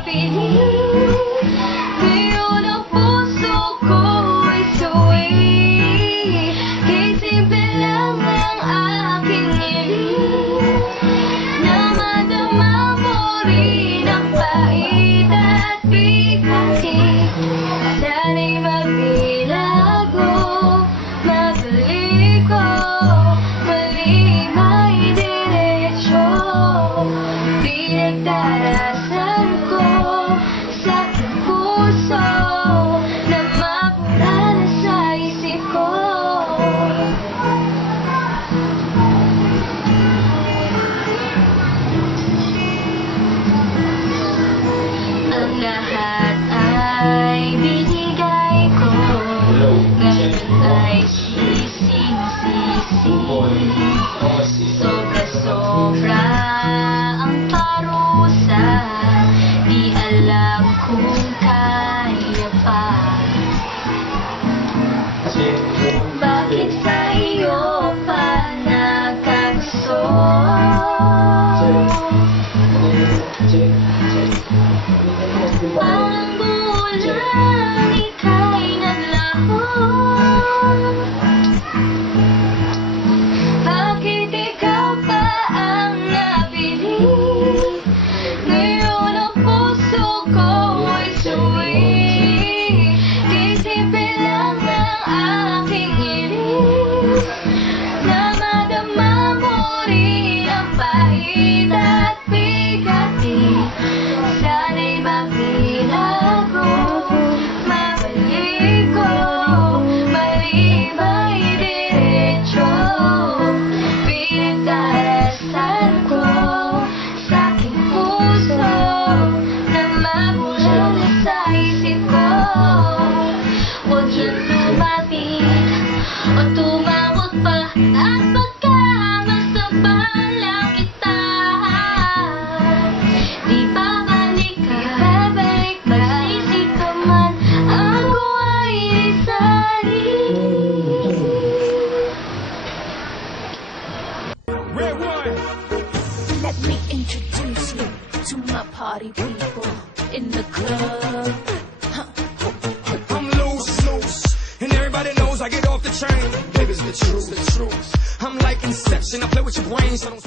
mapiling. Ngayon ang puso ko ay suwi. Kay simple lang ang aking hiling, na madama mo rin ang pait at bigati. Sana'y magbilago, mabaliko, mali may diretsyo. Pinagdarasan ko sa aking puso, na mabura na sa isip ko. Ang lahat ay binigay ko, ngayon ay sising-sisi. Sobra-sobra ang parusa, di alam kung kaya pa. Bakit sa iyo pa nagkagusto? Parang bulan, ika'y naglaho. Bakit ikaw pa ang napili? Ngayon ang puso ko ay suwi. Kay simple lang ang aking hiling, na madama mo rin ang pait at bigati. Sana'y magbilago, mabaliko, mali may diretsyo. Pinagdarasan ko sa aking puso, na mabula na sa isip ko. Huwag yun lumapit o tumawag pa, at pagkamasabang lang kita. Di babalik ka, magsisi ka man, ako ay isali. Red one. Let me introduce you to my party people in the club. I'm loose, and everybody knows I get off the train. Baby's the truth, I'm like Inception, I play with your brain, so don't